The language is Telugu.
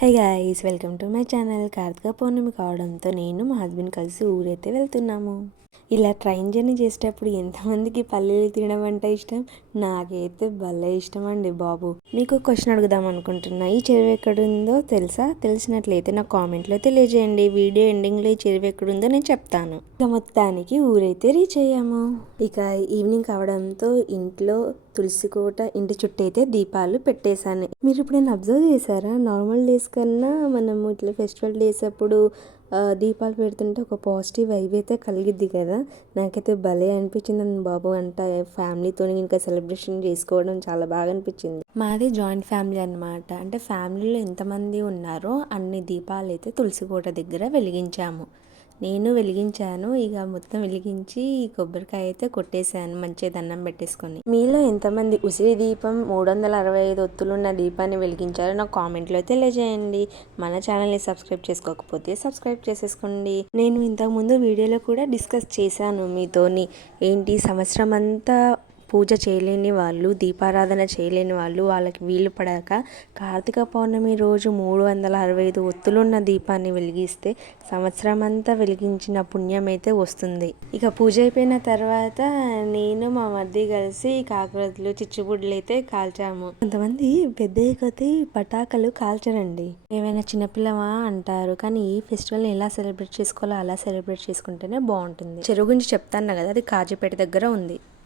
Hey guys, welcome to my channel. Karthika Pournami కావడంతో నేను మా హస్బెండ్ కలిసి ఊరైతే వెళ్తున్నాము. ఇలా ట్రైన్ జర్నీ చేసేటప్పుడు ఎంతమందికి పల్లీలు తినడం అంటే ఇష్టం? నాకైతే భలే ఇష్టం అండి బాబు. మీకు క్వశ్చన్ అడుగుదాం అనుకుంటున్నా. ఈ చెరువు ఎక్కడుందో తెలుసా? తెలిసినట్లయితే నా కామెంట్లో తెలియజేయండి. వీడియో ఎండింగ్లో ఈ చెరువు ఎక్కడుందో నేను చెప్తాను. ఇక మొత్తానికి ఊరైతే రీచ్ అయ్యాము. ఇక ఈవినింగ్ కావడంతో ఇంట్లో తులసి కోట ఇంటి చుట్టూ అయితే దీపాలు పెట్టేశాను. మీరు ఇప్పుడు నేను అబ్జర్వ్ చేశారా? నార్మల్ డేస్ కన్నా మనము ఇట్లా ఫెస్టివల్ డేస్ అప్పుడు దీపాలు పెడుతుంటే ఒక పాజిటివ్ వైబ్ అయితే కలిగిద్ది కదా. నాకైతే భలే అనిపించింది బాబు. అంటే ఫ్యామిలీతో ఇంకా సెలబ్రేషన్ చేసుకోవడం చాలా బాగా అనిపించింది. మాది జాయింట్ ఫ్యామిలీ అనమాట. అంటే ఫ్యామిలీలో ఎంతమంది ఉన్నారో అన్ని దీపాలు అయితే తులసి కోట దగ్గర వెలిగించాము. నేను వెలిగించాను. ఇక మొత్తం వెలిగించి కొబ్బరికాయ అయితే కొట్టేశాను, మంచిగా దండం పెట్టేసుకొని. మీలో ఎంతమంది ఉసిరి దీపం 365 ఒత్తులున్న దీపాన్ని వెలిగించారో నాకు కామెంట్లో తెలియజేయండి. మన ఛానల్ని సబ్స్క్రైబ్ చేసుకోకపోతే సబ్స్క్రైబ్ చేసేసుకోండి. నేను ఇంతకుముందు వీడియోలో కూడా డిస్కస్ చేశాను మీతోని. ఏంటి, సంవత్సరం అంతా పూజ చేయలేని వాళ్ళు, దీపారాధన చేయలేని వాళ్ళు, వాళ్ళకి వీలు పడక కార్తీక పౌర్ణమి రోజు 365 ఒత్తులున్న దీపాన్ని వెలిగిస్తే సంవత్సరం అంతా వెలిగించిన పుణ్యం అయితే వస్తుంది. ఇక పూజ అయిపోయిన తర్వాత నేను మా మరిది కలిసి కాకరొత్తులు, చిచ్చుబుడ్లు అయితే కాల్చాము. కొంతమంది పెద్ద కొద్ది పటాకులు కాల్చరండి. ఏమైనా చిన్నపిల్లవా అంటారు. కానీ ఈ ఫెస్టివల్ని ఎలా సెలబ్రేట్ చేసుకోవాలో అలా సెలబ్రేట్ చేసుకుంటేనే బాగుంటుంది. చెరువు గురించి చెప్తాను కదా, అది కాజీపేట దగ్గర ఉంది.